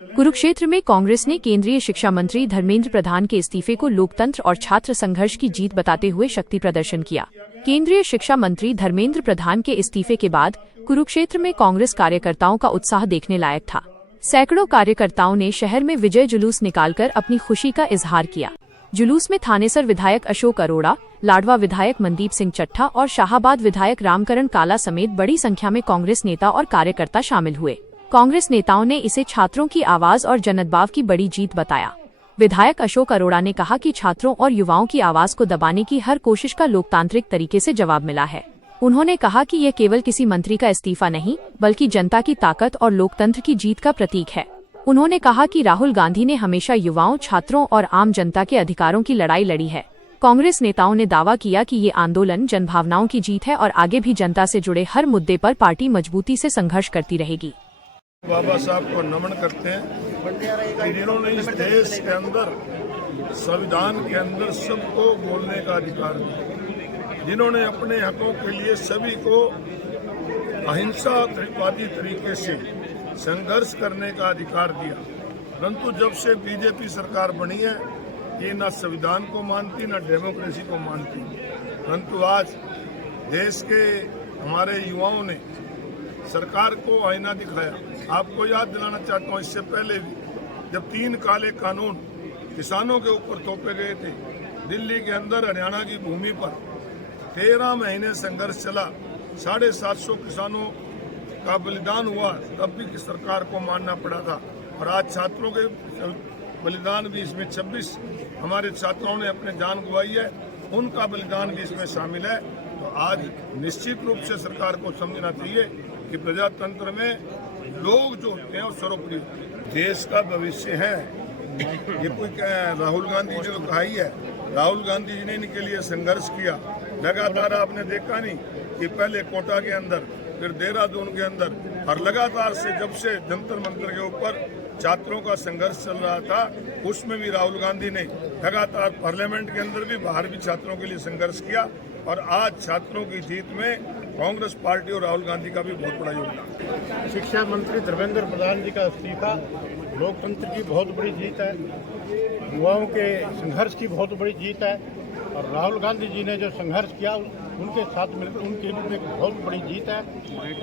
कुरुक्षेत्र में कांग्रेस ने केंद्रीय शिक्षा मंत्री धर्मेंद्र प्रधान के इस्तीफे को लोकतंत्र और छात्र संघर्ष की जीत बताते हुए शक्ति प्रदर्शन किया। केंद्रीय शिक्षा मंत्री धर्मेंद्र प्रधान के इस्तीफे के बाद कुरुक्षेत्र में कांग्रेस कार्यकर्ताओं का उत्साह देखने लायक था। सैकड़ों कार्यकर्ताओं ने शहर में विजय जुलूस निकालकर अपनी खुशी का इजहार किया। जुलूस में थानेसर विधायक अशोक अरोड़ा, लाडवा विधायक मनदीप सिंह चट्ठा और शाहाबाद विधायक रामकरण काला समेत बड़ी संख्या में कांग्रेस नेता और कार्यकर्ता शामिल हुए। कांग्रेस नेताओं ने इसे छात्रों की आवाज और जनदबाव की बड़ी जीत बताया। विधायक अशोक अरोड़ा ने कहा कि छात्रों और युवाओं की आवाज को दबाने की हर कोशिश का लोकतांत्रिक तरीके से जवाब मिला है। उन्होंने कहा कि यह केवल किसी मंत्री का इस्तीफा नहीं, बल्कि जनता की ताकत और लोकतंत्र की जीत का प्रतीक है। उन्होंने कहा कि राहुल गांधी ने हमेशा युवाओं, छात्रों और आम जनता के अधिकारों की लड़ाई लड़ी है। कांग्रेस नेताओं ने दावा किया कि ये आंदोलन जनभावनाओं की जीत है और आगे भी जनता से जुड़े हर मुद्दे पर पार्टी मजबूती से संघर्ष करती रहेगी। बाबा साहब को नमन करते हैं, जिन्होंने इस देश के अंदर, संविधान के अंदर सबको बोलने का अधिकार दिया, जिन्होंने अपने हकों के लिए सभी को अहिंसावादी तरीके से संघर्ष करने का अधिकार दिया। परंतु जब से बीजेपी सरकार बनी है, ये न संविधान को मानती न डेमोक्रेसी को मानती। परंतु आज देश के हमारे युवाओं ने सरकार को आईना दिखाया। आपको याद दिलाना चाहता हूँ, इससे पहले भी जब 3 काले कानून किसानों के ऊपर थोपे गए थे, दिल्ली के अंदर हरियाणा की भूमि पर 13 महीने संघर्ष चला, 750 किसानों का बलिदान हुआ, तब भी सरकार को मानना पड़ा था। और आज छात्रों के बलिदान भी इसमें 26 हमारे छात्रों ने अपने जान गंवाई है, उनका बलिदान भी इसमें शामिल है। तो आज निश्चित रूप से सरकार को समझना चाहिए कि प्रजातंत्र में लोग जो होते हैं वो सर्वोपरि, देश का भविष्य है। ये कोई राहुल गांधी जी तो कहा ही है, राहुल गांधी जी ने इनके लिए संघर्ष किया लगातार। आपने देखा नहीं कि पहले कोटा के अंदर, फिर देहरादून के अंदर, और लगातार से जब से जंतर मंतर के ऊपर छात्रों का संघर्ष चल रहा था, उसमें भी राहुल गांधी ने लगातार पार्लियामेंट के अंदर भी, बाहर भी छात्रों के लिए संघर्ष किया। और आज छात्रों की जीत में कांग्रेस पार्टी और राहुल गांधी का भी बहुत बड़ा योगदान। शिक्षा मंत्री धर्मेंद्र प्रधान जी का इस्तीफा लोकतंत्र की बहुत बड़ी जीत है, युवाओं के संघर्ष की बहुत बड़ी जीत है। और राहुल गांधी जी ने जो संघर्ष किया, उनके साथ मिलकर उनके लिए एक बहुत बड़ी जीत है।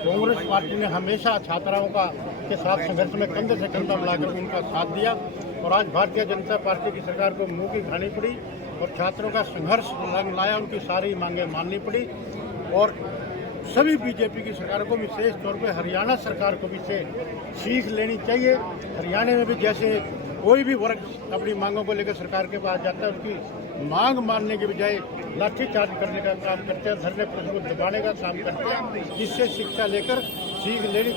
कांग्रेस पार्टी ने हमेशा छात्राओं के साथ संघर्ष में कंधे से कंधा मिलाकर उनका साथ दिया। और आज भारतीय जनता पार्टी की सरकार को मुंह की खानी पड़ी और छात्रों का संघर्ष रंग लाया, उनकी सारी मांगें माननी पड़ी। और सभी बीजेपी की सरकार को, विशेष तौर पे हरियाणा सरकार को भी से सीख लेनी चाहिए। हरियाणा में भी जैसे कोई भी वर्ग अपनी मांगों को लेकर सरकार के पास जाता है, उसकी मांग मानने के बजाय लाठीचार्ज करने का काम करते हैं, धरने प्रदर्शन को दबाने का काम करते हैं, जिससे शिक्षा लेकर सीख लेनी